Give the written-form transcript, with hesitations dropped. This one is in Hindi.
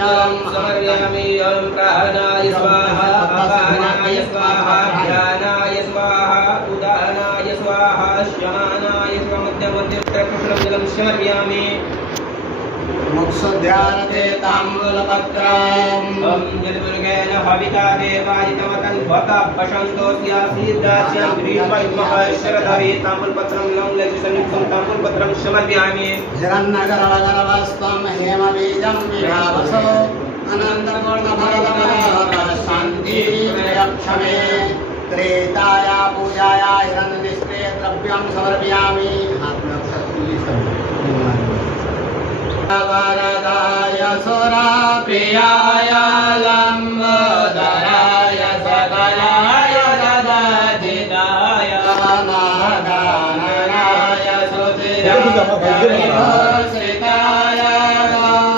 समर्पयामि ओम प्राणाय स्वाहा अपानाय स्वाहा ध्यानाय स्वाहा उदानाय स्वाहा श्यानाय स्वाहा मध्यमध्यप्रकुशलं जलं समर्पयामि मुक्षुध्यानते ताम्बूलपत्रम् ओम जलमुर्गेन हविता देवायितमतं भवता पशन्तोऽस्यासीद्दास्यां ग्रीष्मयुग्मः ताम्बूलपत्रं लौङ्गलज्जसंयुक्तं ताम्बूलपत्रं समर्पयामि हिरण्यगर्भगर्भस्त्वं हेमबीजं विभावसो अनन्तपूर्णभरतमनोहर शान्तिरक्षमे त्रेताया पूजाया हिरण्यनिष्क्रिय द्रव्यं समर्पयामि वरदाय सुराप्रियाय लम्बोदराय सकलाय ददधिताय नागाननाय सुतिराय